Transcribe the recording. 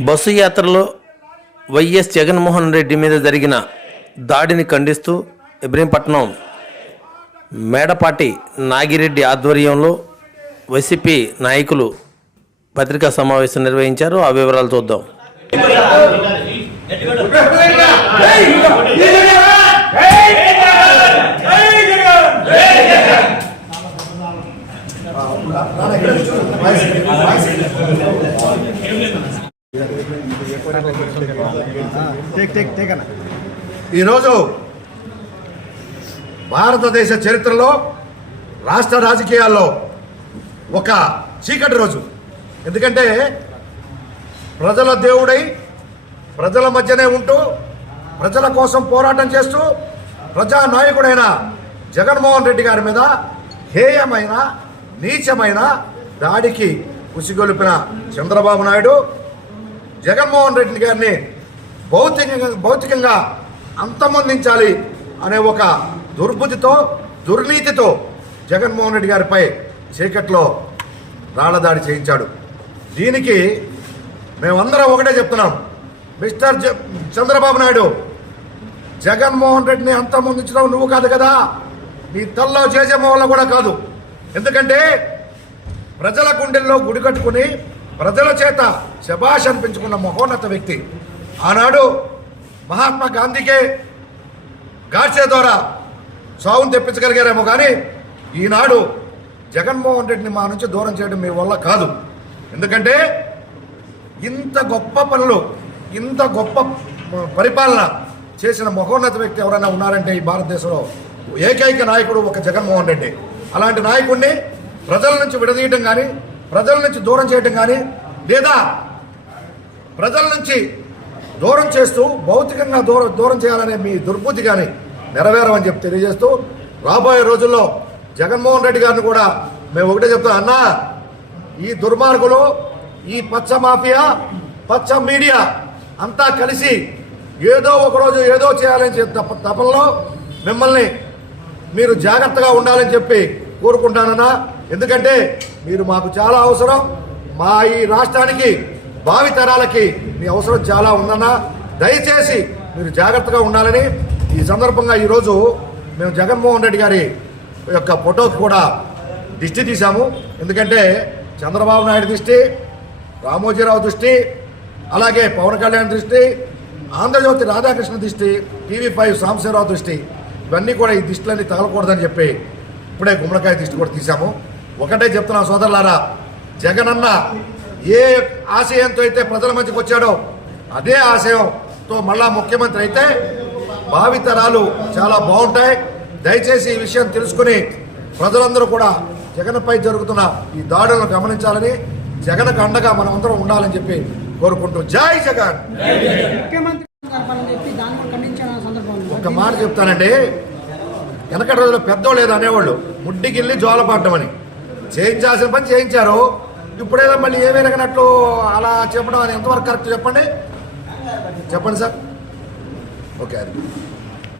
Bus యాత్రలో YS Jaganmohan Reddy మీద జరిగిన దాడిని ఖండిస్తూ ఇబ్రహీంపట్నం మేడపాటి నాగిరెడ్డి ఆధ్వర్యంలో వైసీపీ నాయకులు పత్రికా సమావేశం నిర్వహించారు ఆ వివరాలు చూద్దాం ఈరోజు భారతదేశ చరిత్రలో రాష్ట్ర రాజకీయాల్లో ఒక చీకటి రోజు. ఎందుకంటే ప్రజల దేవుడై ప్రజల మధ్యనే ఉంటూ ప్రజల కోసం పోరాటం చేస్తూ ప్రజా నాయకుడైన జగన్మోహన్ రెడ్డి గారి మీద హేయమైన నీచమైన దాడికి ఉసిగొలిపిన చంద్రబాబు నాయుడు. జగన్మోహన్ రెడ్డి గారిని భౌతికంగా భౌతికంగా అంతమొందించాలి అనే ఒక దుర్బుద్ధితో దుర్నీతితో జగన్మోహన్ రెడ్డి గారిపై చీకట్లో రాళ్ళదాడి చేయించాడు. దీనికి మేమందరం ఒకటే చెప్తున్నాం. మిస్టర్ చంద్రబాబు నాయుడు జగన్మోహన్ రెడ్డిని అంతమొందించడం నువ్వు కాదు కదా. నీ తల్లో చేసే వల్ల కూడా కాదు. ఎందుకంటే ప్రజల గుండెల్లో గుడి కట్టుకుని ప్రజల చేత శభాష్ అనిపించుకున్న మహోన్నత వ్యక్తి. ఆనాడు మహాత్మా గాంధీకే గాడ్సే ద్వారా సావును తెప్పించగలిగారేమో కానీ ఈనాడు జగన్మోహన్ రెడ్డిని మా నుంచి దూరం చేయడం మీ వల్ల కాదు. ఎందుకంటే ఇంత గొప్ప పనులు ఇంత గొప్ప పరిపాలన చేసిన మహోన్నత వ్యక్తి ఎవరైనా ఉన్నారంటే ఈ భారతదేశంలో ఏకైక నాయకుడు ఒక జగన్మోహన్ రెడ్డి. అలాంటి నాయకుడిని ప్రజల నుంచి విడదీయటం కానీ ప్రజల నుంచి దూరం చేయడం కానీ లేదా ప్రజల నుంచి దూరం చేస్తూ భౌతికంగా దూరం దూరం చేయాలనే మీ దుర్బుద్ధి కానీ నెరవేరమని చెప్పి తెలియజేస్తూ రాబోయే రోజుల్లో జగన్మోహన్ రెడ్డి గారిని కూడా మేము ఒకటే చెప్తాం అన్నా ఈ దుర్మార్గులు ఈ పచ్చ మాఫియా పచ్చ మీడియా అంతా కలిసి ఏదో ఒకరోజు ఏదో చేయాలని చెప్పి తప తపనలో మిమ్మల్ని మీరు జాగ్రత్తగా ఉండాలని చెప్పి కోరుకుంటానన్నా. ఎందుకంటే మీరు మాకు చాలా అవసరం. మా ఈ రాష్ట్రానికి భావి తరాలకి మీ అవసరం చాలా ఉందన్నా. దయచేసి మీరు జాగ్రత్తగా ఉండాలని ఈ సందర్భంగా ఈరోజు మేము జగన్మోహన్ రెడ్డి గారి యొక్క ఫోటోకి కూడా దిష్టి తీశాము. ఎందుకంటే చంద్రబాబు నాయుడు దృష్టి రామోజీరావు దృష్టి అలాగే పవన్ కళ్యాణ్ దృష్టి ఆంధ్రజ్యోతి రాధాకృష్ణ దృష్టి టీవీ ఫైవ్ సాంబశివరావు దృష్టి ఇవన్నీ కూడా ఈ దిష్టిలన్నీ తగలకూడదని చెప్పి ఇప్పుడే గుమ్మడికాయ దిష్టి కూడా తీసాము ఒకటే చెప్తున్నా సోదరులారా జగనన్న ఏ ఆశయంతో అయితే ప్రజల మధ్యకి వచ్చాడో అదే ఆశయంతో మళ్ళా ముఖ్యమంత్రి అయితే భావితరాలు చాలా బాగుంటాయి. దయచేసి ఈ విషయం తెలుసుకుని ప్రజలందరూ కూడా జగన్పై జరుగుతున్న ఈ దాడులను గమనించాలని జగన్కు అండగా మనమందరం ఉండాలని చెప్పి కోరుకుంటూ జై జగన్. ఒక మాట చెప్తానండి. వెనకటి రోజుల్లో పెద్దోళ్ళు ఏదో అనేవాళ్ళు ముడ్డికిల్లి జోలపాడటం అని చేయించాల్సిన పని చేయించారు. ఇప్పుడేదో మళ్ళీ ఏ వెరగనట్లు అలా చెప్పడం అని ఎంతవరకు కరెక్ట్ చెప్పండి? చెప్పండి సార్. ఓకే అది.